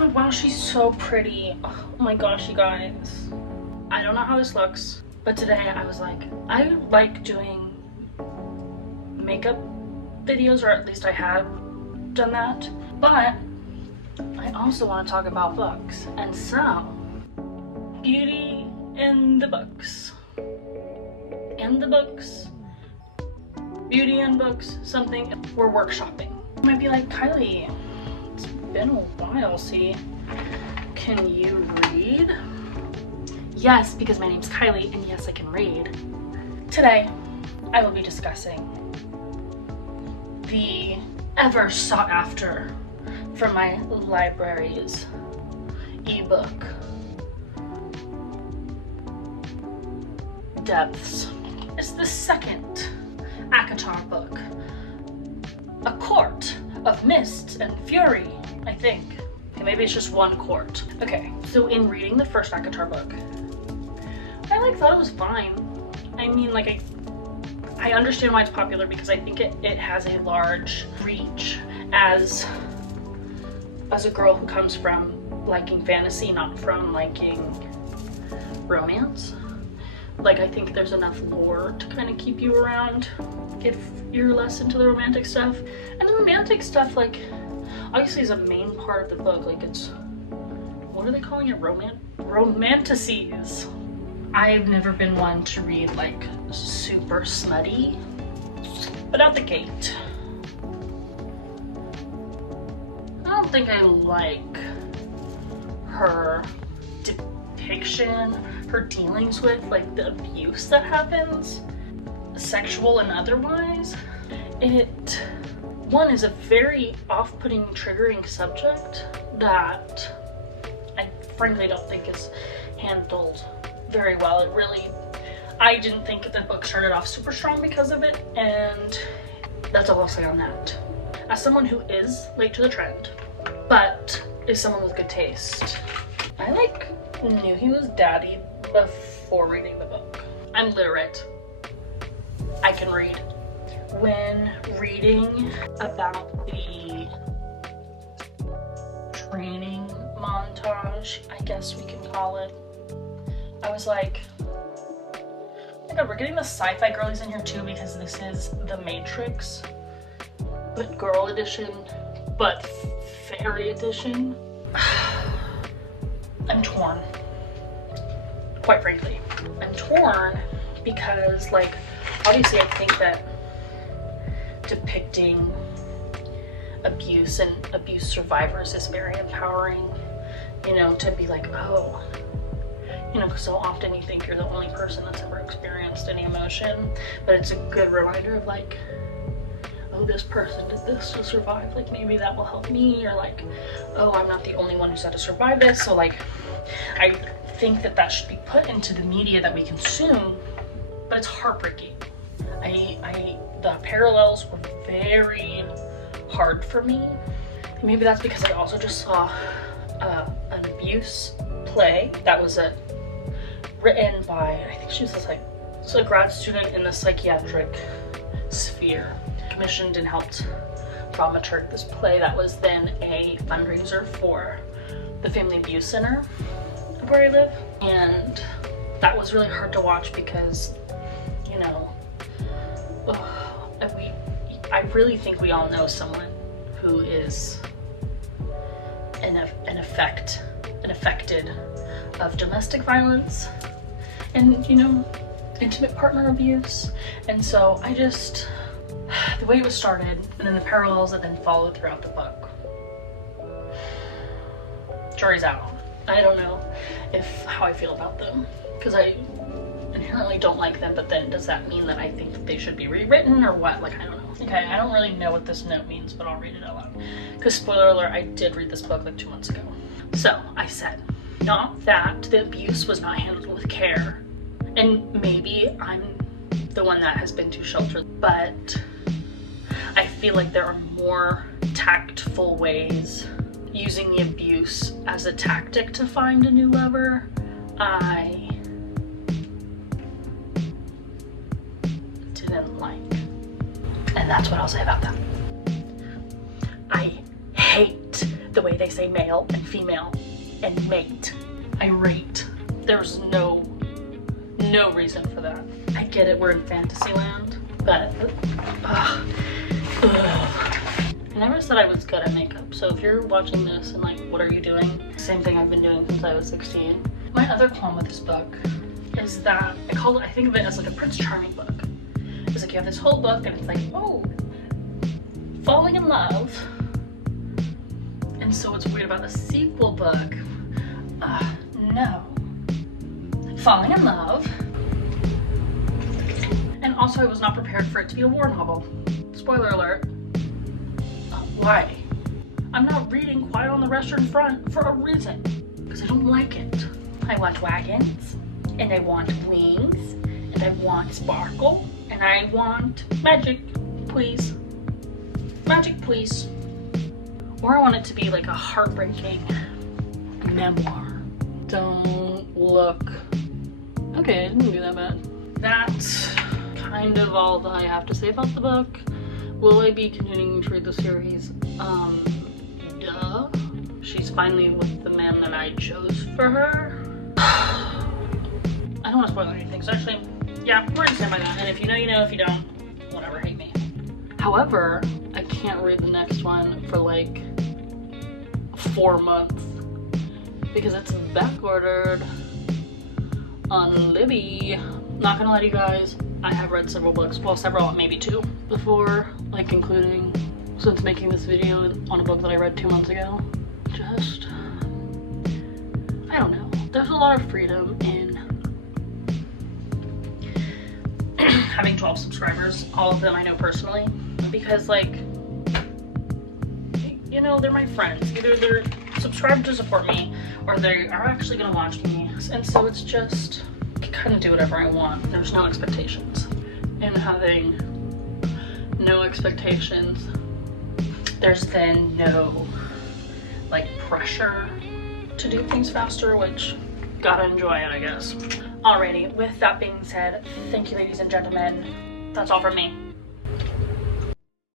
god, wow, she's so pretty. Oh my gosh, you guys. I don't know how this looks, but today I was like, I like doing makeup videos, or at least I have done that, but I also want to talk about books. And so, beauty in the books. In the books. Beauty in books. Something we're workshopping. You might be like, Kylie, it's been a while, see? Can you read? Yes, because my name's Kylie, and yes, I can read. Today, I will be discussing the ever sought after from my library's ebook depths. It's the second ACOTAR book, A Court of Mist and Fury, I think. Okay, maybe it's just one court. Okay, so in reading the first ACOTAR book, I thought it was fine. I mean, I understand why it's popular because I think it has a large reach as a girl who comes from liking fantasy, not from liking romance. I think there's enough lore to kind of keep you around if you're less into the romantic stuff. And the romantic stuff, obviously is a main part of the book. It's, what are they calling it? Romanticize. I've never been one to read super smutty, but out the gate, I don't think I like her depiction, her dealings with the abuse that happens, sexual and otherwise. One is a very off-putting, triggering subject that I frankly don't think is handled very well. I didn't think the book started off super strong because of it, and that's all I'll say on that. As someone who is late to the trend, but is someone with good taste, I knew he was daddy before reading the book. I'm literate. I can read. When reading about the training montage, I guess we can call it, I was like, oh my god, we're getting the sci-fi girlies in here too, because this is The Matrix, but girl edition, but fairy edition. I'm torn. Quite frankly, I'm torn because obviously I think that depicting abuse and abuse survivors is very empowering, to be oh, because so often you think you're the only person that's ever experienced any emotion, but it's a good reminder of oh, this person did this to survive, maybe that will help me, or oh, I'm not the only one who's had to survive this. So I think that should be put into the media that we consume, but it's heartbreaking. The parallels were very hard for me. Maybe that's because I also just saw an abuse play that was written by, I think she was a grad student in the psychiatric sphere, commissioned and helped dramaturg this play that was then a fundraiser for the Family Abuse Center where I live. And that was really hard to watch because, I really think we all know someone who is an affected of domestic violence and, intimate partner abuse. And so the way it was started and then the parallels that then followed throughout the book, jury's out. I don't know how I feel about them, because I inherently don't like them, but then does that mean that I think that they should be rewritten or what? I don't know. Okay, I don't really know what this note means, but I'll read it out loud. Because spoiler alert, I did read this book 2 months ago. So I said, not that the abuse was not handled with care, and maybe I'm the one that has been too sheltered, but I feel like there are more tactful ways using the abuse as a tactic to find a new lover. I didn't like. And that's what I'll say about that. I hate the the way they say male and female and mate. Irate. There's no reason for that. I get it, we're in fantasy land, but I never said I was good at makeup, so if you're watching this and like, what are you doing? Same thing I've been doing since I was 16. My other qualm with this book is that I think of it as like a Prince Charming book. It's like you have this whole book and it's like, oh, falling in love. And so what's weird about the sequel book, no. Falling in love. And also I was not prepared for it to be a war novel. Spoiler alert. Why? I'm not reading Quiet on the Western Front for a reason. Because I don't like it. I want wagons, and I want wings, and I want sparkle, and I want magic, please. Magic, please. Or I want it to be like a heartbreaking memoir. Don't look. Okay, I didn't do that bad. That's kind of all that I have to say about the book. Will I be continuing to read the series? Duh. She's finally with the man that I chose for her. I don't want to spoil anything, so actually, yeah, we're gonna stand by that. And if you know, you know. If you don't, whatever, hate me. However, I can't read the next one for like 4 months because it's back ordered on Libby. Not gonna lie to you guys, I have read several books, well, several, maybe 2 before, like including since making this video on a book that I read 2 months ago. Just, I don't know. There's a lot of freedom in having 12 subscribers, all of them I know personally, because like, you know, they're my friends. Either they're subscribed to support me or they are actually gonna watch me. And so it's just, I can kind of do whatever I want. There's no expectations. And having no expectations, there's then no like pressure to do things faster, which gotta enjoy it, I guess. Alrighty, with that being said, thank you ladies and gentlemen. That's all from me.